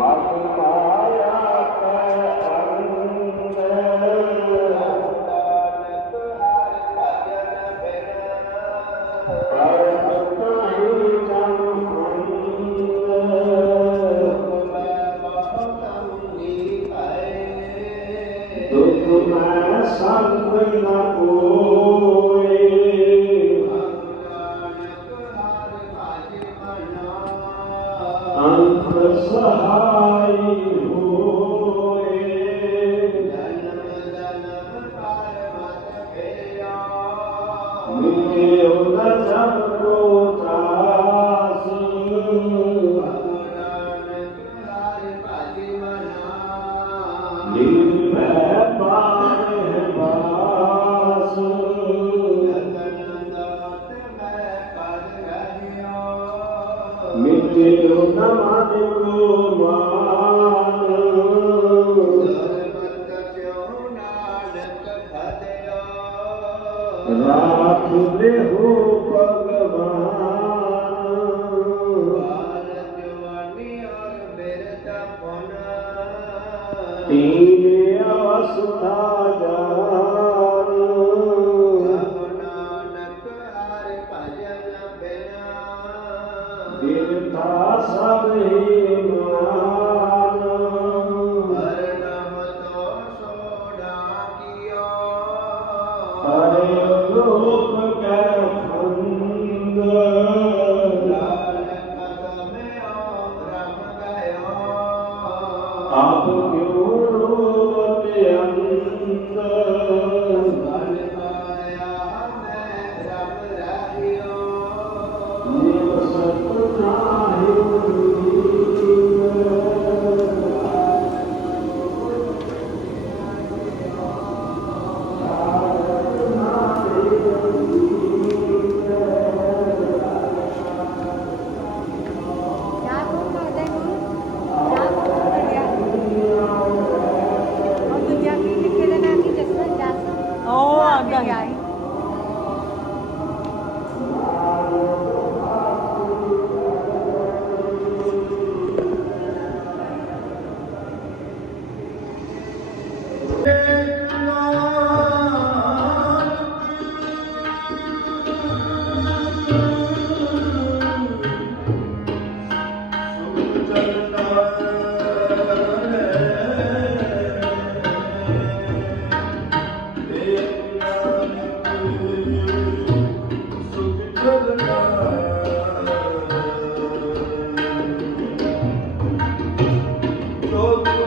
love. Wow. राख हो भगवान Yeah.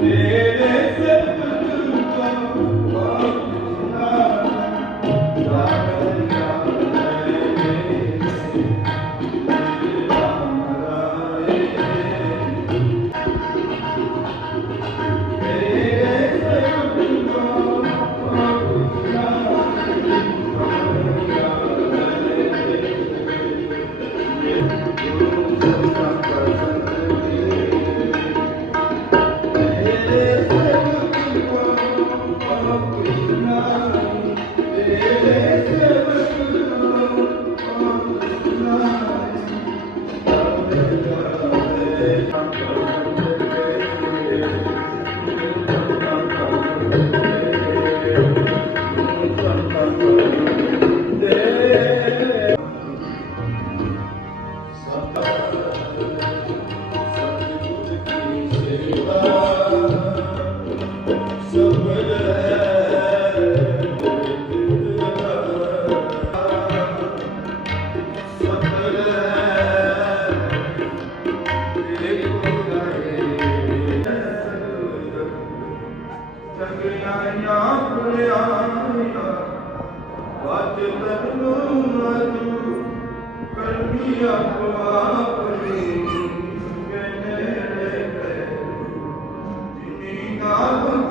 Deus.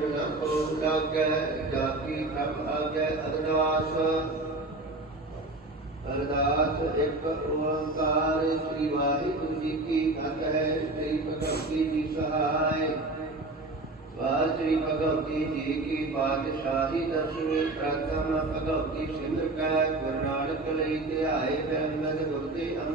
अरदास एक ओंकार श्री वाहिगुरु जी की कथ है श्री भगवती जी सहाय वह श्री भगवती जी की पातशाही दसवें प्रथम भगवती सिंह कह गुरु नानक लिए ध्याय अहमद गुरु के अंदर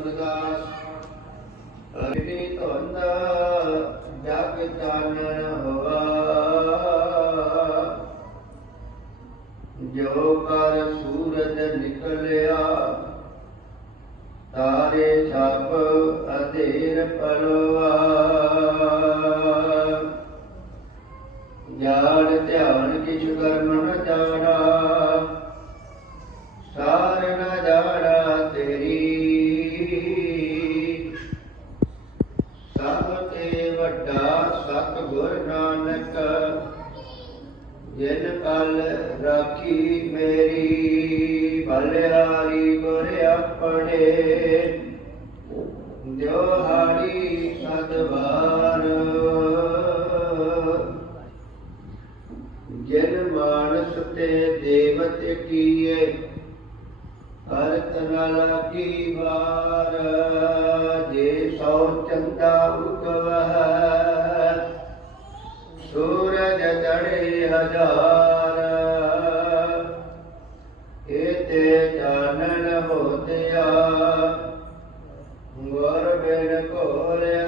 ਧਿਆਨ ਕਿਛ ਨਾ ਨ ਜਾਣਾ ਸਾਰ ਨਾ ਜਾੜਾ ਤੇਰੀ ਸਭ ਤੇ ਵੱਡਾ ਸਤ ਗੁਰ ਨਾਨਕ ਜਿਨ ਕਲ ਰਾਖੀ ਮੇਰੀ ਭਲਿਆਰੀ ਗੁਰ ਆਪਣੇ जीवार जे शौचंता उतव सूरज चढ़े हजार ते चानन होते गौर बिन कोया